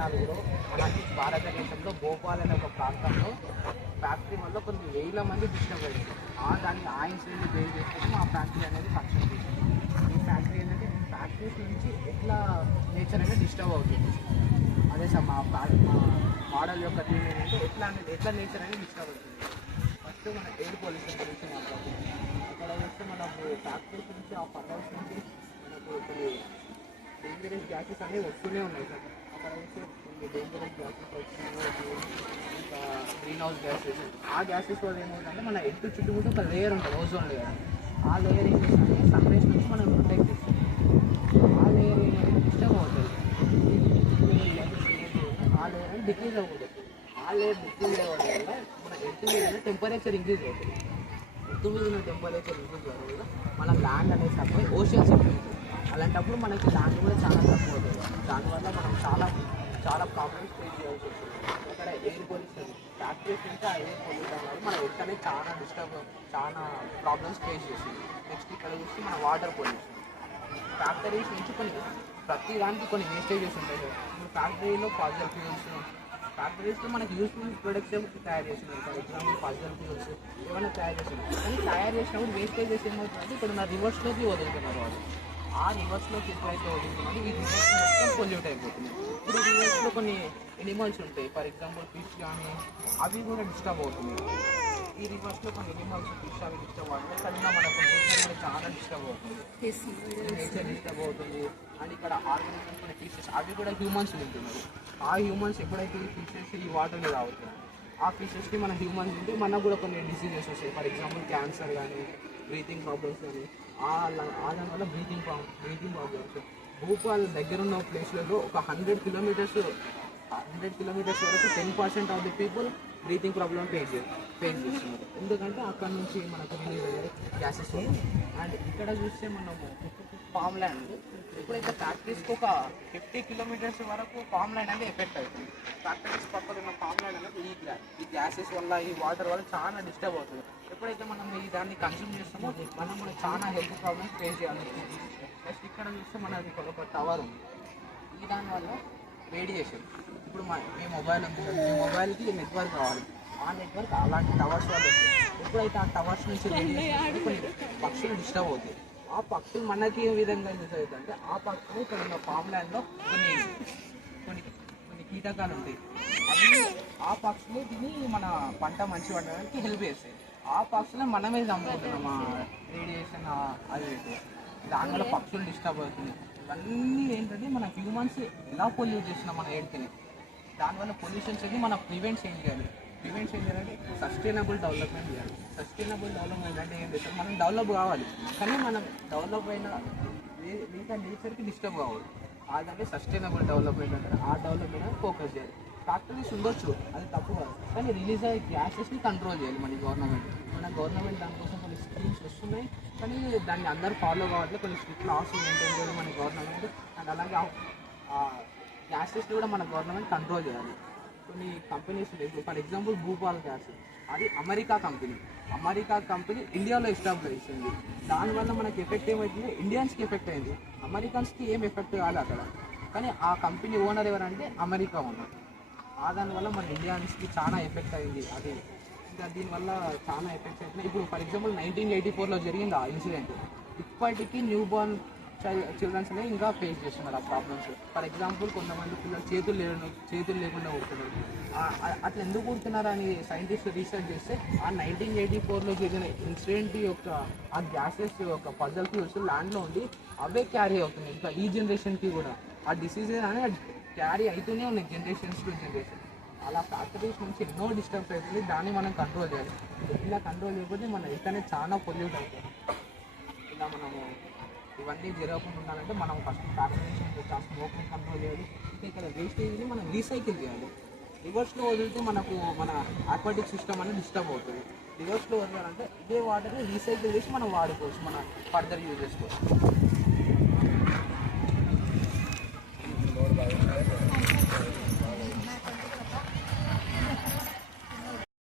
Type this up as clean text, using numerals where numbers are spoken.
2024లో మన భారతదేశంలో భోపాల్ అనే ఒక ప్రాంతంలో ఫ్యాక్టరీ వల్ల కొన్ని వేల మంది డిస్టర్బ్ అయ్యారు. దానికి ఆ ఇన్సిడెంట్ బేస్ చేసుకొని మా ఫ్యాక్టరీ అనేది ఫంక్షన్ చేసింది. ఈ ఫ్యాక్టరీ ఏంటంటే ఫ్యాక్టరీస్ నుంచి ఎట్లా నేచర్ అనేది డిస్టర్బ్ అవుతుంది. అదే సార్ మా మోడల్ యొక్క థీమ్ ఏంటంటే ఎట్లా నేచర్ అనేది డిస్టర్బ్ అవుతుంది. ఫస్ట్ మన ఎయిర్ పొల్యూషన్ గురించి మాట్లాడుతుంది. అక్కడ వస్తే మనకు ఫ్యాక్టరీస్ నుంచి ఆ ఫర్నౌస్ నుంచి మనకు కొన్ని డేంజరస్ గ్యాసెస్ అనేవి వస్తూనే ఉన్నాయి సార్. అక్కడ వస్తే కొన్ని డేంజరస్ గ్యాసెస్ వస్తున్నాయి, ఇంకా గ్రీన్ హౌస్ గ్యాసెస్. ఆ గ్యాసెస్ వల్ల ఏమవుతుందంటే మన ఎత్తు చుట్టుముట్టు ఒక లేయర్ ఉంటుంది, ఓజోన్ లేయర్. ఆ లేయర్ ఏం చేస్తుందంటే సన్ రైజ్ నుంచి మనం ప్రొటెక్ట్ చేస్తుంది. ఆ లేయర్ ఏమైనా డిస్టర్బ్ అవుతుంది, ఆ లేయర్ అనేది డిక్రీజ్ అవ్వకూడదు. ఆ లేయర్ డిక్రీజ్ అవ్వడం వల్ల మన ఎత్తు మీద టెంపరేచర్ ఇంక్రీజ్ అవుతుంది. ఎత్తు మీద ఉన్న టెంపరేచర్ ఇంక్రీజ్ అవ్వడం వల్ల మన ల్యాండ్ అనేది తక్కువ ఓషన్స్ ఇంక్రీజ్. అలాంటప్పుడు మనకి ల్యాండ్ కూడా చాలా తక్కువ అవుతుంది. దానివల్ల మనం చాలా ప్రాబ్లమ్స్ ఫేస్ చేయాల్సి వస్తుంది. అక్కడ ఎయిర్ పొల్యూషన్ ఫ్యాక్టరీస్ నుంచి ఆ ఎయిర్ పొల్యూషన్ వల్ల మన హెల్త్ అనేది చాలా ప్రాబ్లమ్స్ ఫేస్ చేస్తుంది. నెక్స్ట్ ఇక్కడ చూస్తే మన వాటర్ పొల్యూషన్. ఫ్యాక్టరీస్ నుంచి ప్రతి దానికి కొన్ని వేస్టేజెస్ ఉంటాయి. ఇప్పుడు ఫ్యాక్టరీలో ఫాజల్ ఫ్యూల్స్, ఫ్యాక్టరీస్లో మనకి యూస్ఫుల్ ప్రొడక్ట్స్ తయారు చేస్తున్నారు. ఫర్ ఎగ్జాంపుల్ ఫాజల్ ఫ్యూల్స్ ఏమైనా తయారు చేస్తున్నారు. కానీ తయారు చేసినప్పుడు వేస్టేజెస్ ఏమవుతుందంటే ఇక్కడ నా రివర్స్లోకి వదులుతున్నారు వాళ్ళు. ఆ రివర్స్లోకి ఎప్పుడైతే వదులుతున్నారు ఈ రివర్స్ మొత్తం పొల్యూట్ అయిపోతుంది. ఇప్పుడు రివర్స్లో కొన్ని ఎనిమల్స్ ఉంటాయి, ఫర్ ఎగ్జాంపుల్ ఫిష్ కానీ, అవి కూడా డిస్టర్బ్ అవుతుంది. ఈ రివర్స్లో కొన్ని ఎనిమల్స్ ఫిష్ అవి డిస్టర్బ్ అవుతుంది. సడన్గా మనకు నేచర్ కూడా చాలా డిస్టర్బ్ అవుతుంది, నేచర్ డిస్టర్బ్ అవుతుంది. అండ్ ఇక్కడ ఆర్గానిజమ్స్ కొన్ని ఫిషెస్ అవి కూడా హ్యూమన్స్ తింటున్నారు. ఆ హ్యూమన్స్ ఎప్పుడైతే ఈ ఫిషెస్ ఈ వాటర్ని తాగుతాయి, ఆ ఫిషెస్కి మన హ్యూమన్స్ తింటే మనకు కూడా కొన్ని డిసీజెస్ వస్తాయి. ఫర్ ఎగ్జాంపుల్ క్యాన్సర్ కానీ, బ్రీతింగ్ ప్రాబ్లమ్స్ కానీ, దానివల్ల బ్రీతింగ్ ప్రాబ్లమ్స్. భూపాల్ దగ్గరున్న ప్లేస్లలో ఒక 100 కిలోమీటర్స్ వరకు 10% of the people breathing problem face చేస్తున్నారు. ఎందుకంటే అక్కడ నుంచి మనకు రిలీజ్ అయ్యే గ్యాసెస్. అండ్ ఇక్కడ చూస్తే మనము ఫామ్ ల్యాండ్ ఎప్పుడైతే ఫ్యాక్టరీస్కి ఒక 50 కిలోమీటర్స్ వరకు ఫామ్ ల్యాండ్ అనేది ఎఫెక్ట్ అవుతుంది. ఫ్యాక్టరీస్ పక్కన ఉన్న ఫామ్ ల్యాండ్ అనేది ఈ గ్యాసెస్ వల్ల, ఈ వాటర్ వల్ల చాలా డిస్టర్బ్ అవుతుంది. ఎప్పుడైతే మనం దాన్ని కన్స్యూమ్ చేస్తామో మనం చాలా హెల్త్ ప్రాబ్లమ్స్ ఫేస్ చేయాలి. నెక్స్ట్ ఇక్కడ చూస్తే మనది ఒక టవర్ ఉంది. దానివల్ల రేడియేషన్. ఇప్పుడు మీ మొబైల్ ఉంది, మీ మొబైల్కి నెట్వర్క్ కావాలి. ఆ నెట్వర్క్ అలాంటి టవర్స్ వల్ల వస్తుంది. ఎప్పుడైతే ఆ టవర్స్ నుంచి రేడియేషన్ కొన్ని పక్షులు డిస్టర్బ్ అవుతాయి. ఆ పక్షులు మనకి ఏ విధంగా యూజ్ అవుతుందంటే ఆ పక్షులు ఇక్కడ ఉన్న ఫామ్ ల్యాండ్లో కొన్ని కీటకాలు ఉంటాయి. అవి ఆ పక్షులు తిని మన పంట మంచి పండడానికి హెల్ప్ చేస్తాయి. ఆ పక్షులు మనమే చంపుకుంటున్నాం రేడియేషన్ అది. దానివల్ల పక్షులు డిస్టర్బ్ అవుతుంది. ఇవన్నీ ఏంటంటే మన హ్యూమన్స్ ఎలా పొల్యూట్ చేస్తున్నాం మన ఎయిర్ని. దానివల్ల పొల్యూషన్స్ అనేది మనం ప్రివెంట్ చేయాలి. అంటే సస్టైనబుల్ డెవలప్మెంట్ చేయాలి. సస్టైనబుల్ డెవలప్మెంట్ అంటే ఏం చేస్తాం, మనం డెవలప్ కావాలి కానీ మనం డెవలప్ అయిన ఇంకా నేచర్కి డిస్టర్బ్ కావాలి. అదంటే సస్టైనబుల్ డెవలప్మెంట్ అంటే ఆ డెవలప్మెంట్ ఫోకస్ చేయాలి. ఫ్యాక్టరీస్ ఉండొచ్చు, అది తప్పు కాదు, కానీ రిలీజ్ అయ్యే గ్యాసెస్ని కంట్రోల్ చేయాలి మన గవర్నమెంట్. దానికోసం కొన్ని స్కీమ్స్ వస్తున్నాయి, కానీ దాన్ని అందరూ ఫాలో కావట్లేదు. కొన్ని స్ట్రిక్ట్ లాస్ మెయింటైన్ చేయాలి మన గవర్నమెంట్. అండ్ అలాగే గ్యాసెస్ని కూడా మన గవర్నమెంట్ కంట్రోల్ చేయాలి. కొన్ని కంపెనీస్ ఉన్నాయి. ఫర్ ఎగ్జాంపుల్ భూపాల్ గ్యాస్, అది అమెరికా కంపెనీ ఇండియాలో ఎస్టాబ్లిష్ అయింది. దానివల్ల మనకి ఎఫెక్ట్ ఏమవుతుంది, ఇండియన్స్కి ఎఫెక్ట్ అయింది, అమెరికన్స్కి ఏం ఎఫెక్ట్ కాదు అక్కడ. కానీ ఆ కంపెనీ ఓనర్ ఎవరంటే అమెరికా ఓనర్. దానివల్ల మన ఇండియన్స్కి చాలా ఎఫెక్ట్ అయింది. అది ఇంకా దీనివల్ల చాలా ఎఫెక్ట్స్ అవుతున్నాయి. ఇప్పుడు ఫర్ ఎగ్జాంపుల్ 1984లో జరిగింది ఆ ఇన్సిడెంట్. ఇప్పటికీ న్యూ బోర్న్ చిల్డ్రన్స్ అనేవి ఇంకా ఫేస్ చేస్తున్నారు ఆ ప్రాబ్లమ్స్. ఫర్ ఎగ్జాంపుల్ కొంతమంది పిల్లలు చేతులు లేకుండా పుడుతున్నారు. అట్లా ఎందుకు పుడుతున్నారు అని సైంటిస్ట్ రీసెర్చ్ చేస్తే ఆ 1984లో జరిగిన ఇన్సిడెంట్ యొక్క ఆ గ్యాసెస్ యొక్క ఫాజల్ ఫ్యూల్స్ ల్యాండ్లో ఉండి అవే క్యారీ అవుతున్నాయి. ఇంకా ఈ జనరేషన్కి కూడా ఆ డిసీజెస్ అనేది క్యారీ అవుతూనే ఉన్నాయి జనరేషన్స్ టు జనరేషన్. అలా ఫ్యాక్టరీస్ నుంచి ఎన్నో డిస్టర్బ్ అవుతుంది. దాన్ని మనం కంట్రోల్ చేయాలి. ఇలా కంట్రోల్ చేయకపోతే మన హెల్త్ అనేది చాలా పొల్యూట్ అవుతుంది. ఇలా మనము ఇవన్నీ జరగకుండా ఉండాలంటే మనం ఫస్ట్ ఫ్యాక్టరీస్ నుంచి స్మోక్ని కంట్రోల్ చేయాలి. ఇంకా ఇక్కడ వేస్టేజ్ని మనం రీసైకిల్ చేయాలి. రివర్స్లో వదిలితే మన ఆక్వాటిక్ సిస్టమ్ అనేది డిస్టర్బ్ అవుతుంది. రివర్స్లో వదలాలంటే ఇదే వాటర్ని రీసైకిల్ చేసి మనం వాడుకోవచ్చు మన ఫర్దర్ యూజెస్ కోసం.